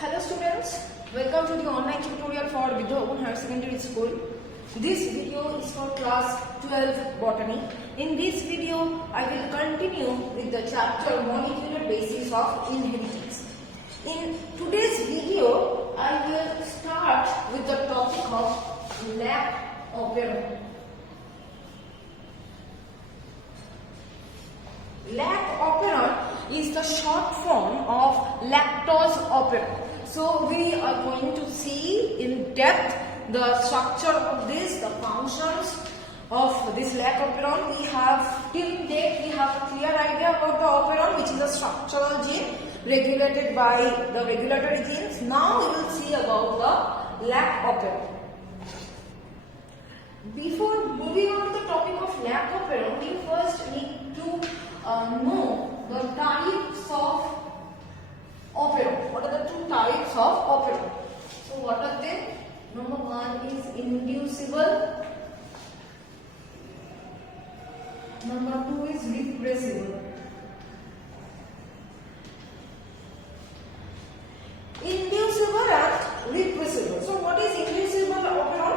Hello students, welcome to the online tutorial for Vidya Open Higher Secondary School. This video is for class 12 botany. In this video, I will continue with the chapter molecular basis of inheritance. In today's video, I will start with the topic of lac operon. Lac operon is the short form of lactose operon. So we are going to see in depth the structure of this, the functions of this lac operon. We have till date we have a clear idea about the operon, which is a structural gene regulated by the regulatory genes. Now we will see about the lac operon. Before moving on to the topic of lac operon, we first need to know the types of operon. What are the two types of operon? So what are they? Number one is inducible. Number two is repressible. Inducible and repressible. So what is inducible operon?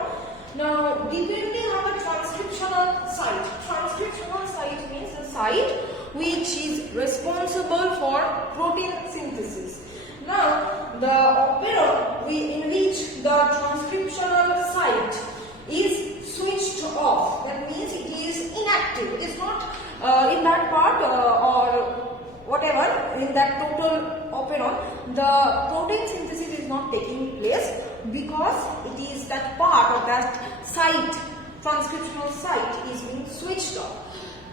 Now depending on the transcriptional site. Transcriptional site means the site which is responsible for protein synthesis. Now the operon in which the transcriptional site is switched off, that means it is inactive. It is not in that part or whatever, in that total operon, the protein synthesis is not taking place because it is that part of that site, transcriptional site is being switched off.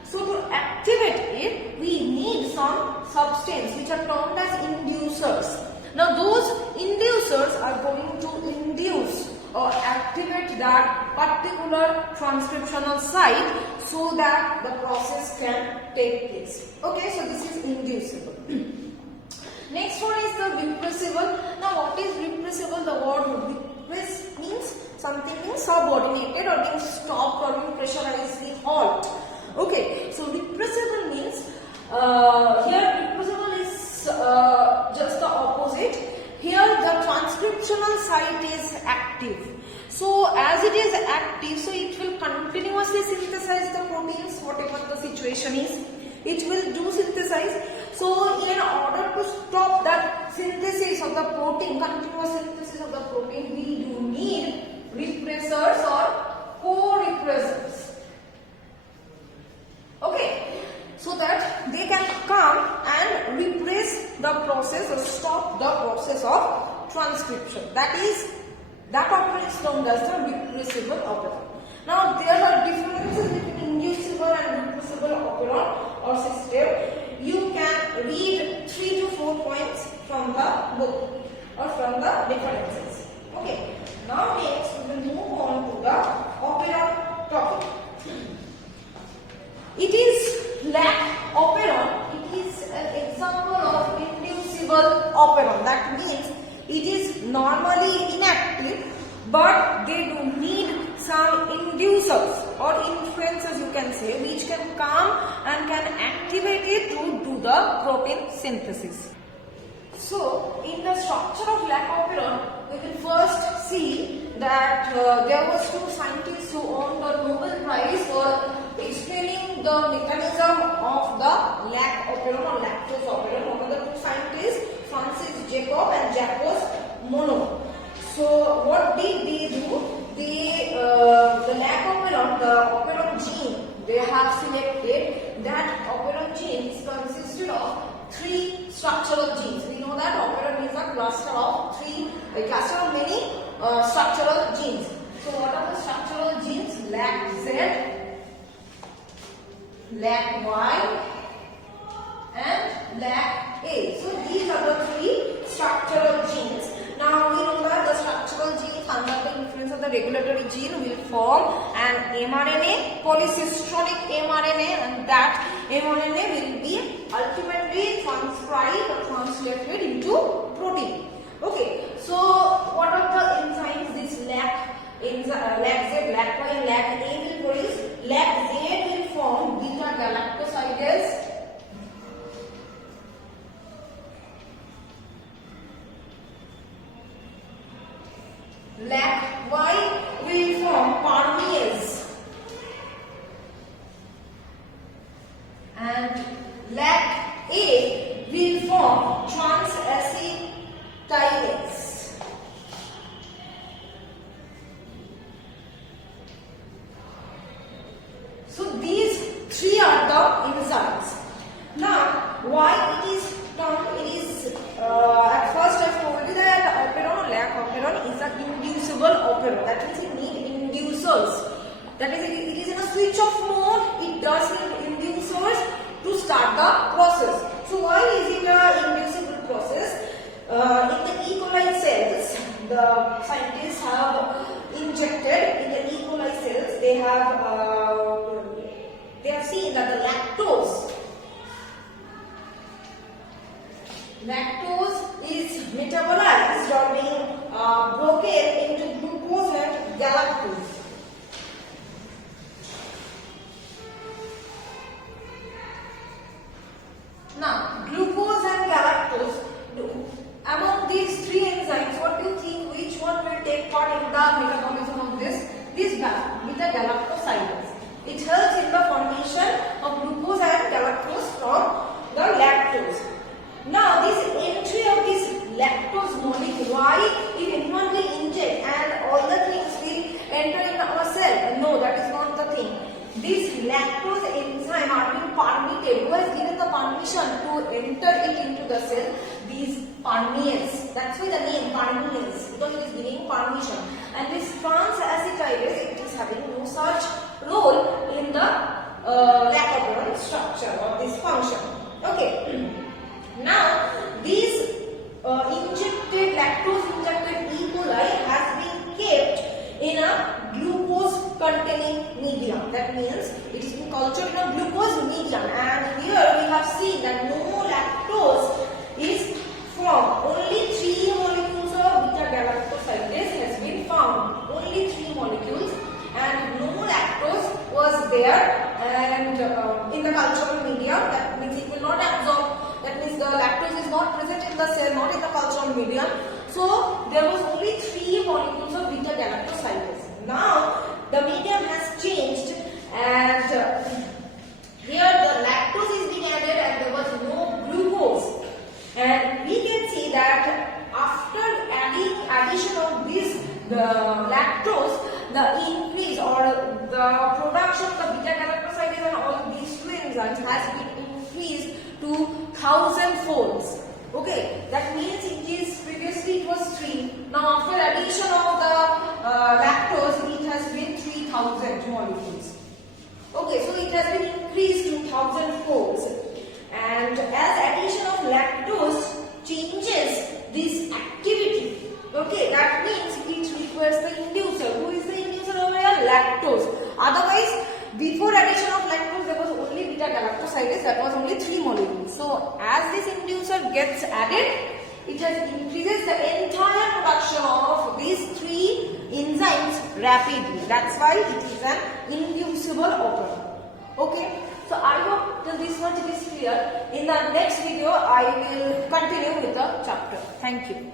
So to activate it, we need some substance which are termed as inducers. Now those inducers are going to induce or activate that particular transcriptional site so that the process can take place. Okay, so this is inducible. Next one is the repressible. Now what is repressible? The word repress means something being subordinated or being stopped or being pressurizedly halt. Okay, so repressible means here repressible is just the opposite. Here the transcriptional site is active. So as it is active, so it will continuously synthesize the proteins, whatever the situation is. It will do synthesize. So in order to stop that synthesis of the protein, continuous synthesis of the protein, we do need repressors or co-repressors. Okay, so that they can come and repress the process or stop the process of transcription. That operon is known as the repressible operon. Now there are differences between inducible and repressible operon or system. You can read 3 to 4 points from the book or from the differences. Okay, now next we will move on to the operon topic. It is lac operon. It is an example of inducible operon. That means it is normally inactive, but they do need some inducers or influencers, you can say, which can come and can activate it to do the protein synthesis. So in the structure of lac operon, we will first see that there was two scientists who won the Nobel Prize for explaining the mechanism of the lac operon or lactose operon. One of the two scientists, Francis Jacob and Jacques Monod. So what did they do? The lac operon, the operon gene, they have selected that operon gene is consisted of 3 structural genes. We know that operon is a cluster of many structural genes. So what are the structural genes? Lac Z, lac Y and lac A. So these are the 3 structural genes. Now we know that the structural genes under the influence of the regulatory gene will form an mRNA, polycistronic mRNA, and that mRNA will be ultimately transcribed or translated into protein. Okay, so what are the enzymes this lac Z, lac Y and lac A will produce? Lac Z will form beta galactosidase. lac Y will form permease, and lac A will form transacetylase. So these three are the enzymes. Now, why it is termed? It is at first I told you that operon or lac operon is an inducible operon. That means it needs inducers. That is, it is in a switch off mode. It does need inducers to start the process. So why is it an inducible process? In the E. coli cells, the scientists have injected in the E. coli cells. They have seen that the lactose is metabolized or being broken into glucose and galactose. Now, glucose and galactose, among these three enzymes, what do you think, which one will take part in the metabolism of this beta-galactosidase? It helps in the formation of glucose and galactose from the lactose. Now, this entry of this lactose molecule, why if anyone will inject and all the things will enter in our cell? No, that is not the thing. This lactose enzyme are being permitted. Who has given the permission to enter it into the cell? These permeases. That's why the name permease, because it is giving permission. And this transacetylase, it is having no such role in the lactoferrin structure or this function. Okay. Now, these injected lactose injected E. coli has been kept in a glucose containing medium. That means it is being cultured in a glucose medium, and here we have seen that no lactose is formed. Only 3 molecules of beta-galactosidase has been found. Only 3 molecules, and no lactose was there, and in the cultural medium. That means it will not absorb. That means the lactose is not present in the cell, not in the cultural medium. So there was only 3 molecules of beta-galactosidase. Now the medium has changed, and here the lactose is being added, and there was no glucose. And we can see that after addition of this lactose, the increase or the production of the beta-galactosidase and all these 2 enzymes has been increased to 1000 folds. Okay, that means previously it was 3. Now after addition of the lactose, it has been 3000 molecules. Okay, so it has been increased to 1000 folds. And as addition of lactose changes this activity, okay, that means it requires the inducer. Who is the inducer over here? Lactose. Otherwise, before addition of lactose, there was only beta-galactosidase, that was only 3 molecules. So as this inducer gets added, it has increases the entire production of these 3 enzymes rapidly. That's why it is an inducible operon. Okay, so I hope till this much it is clear. In the next video, I will continue with the chapter. Thank you.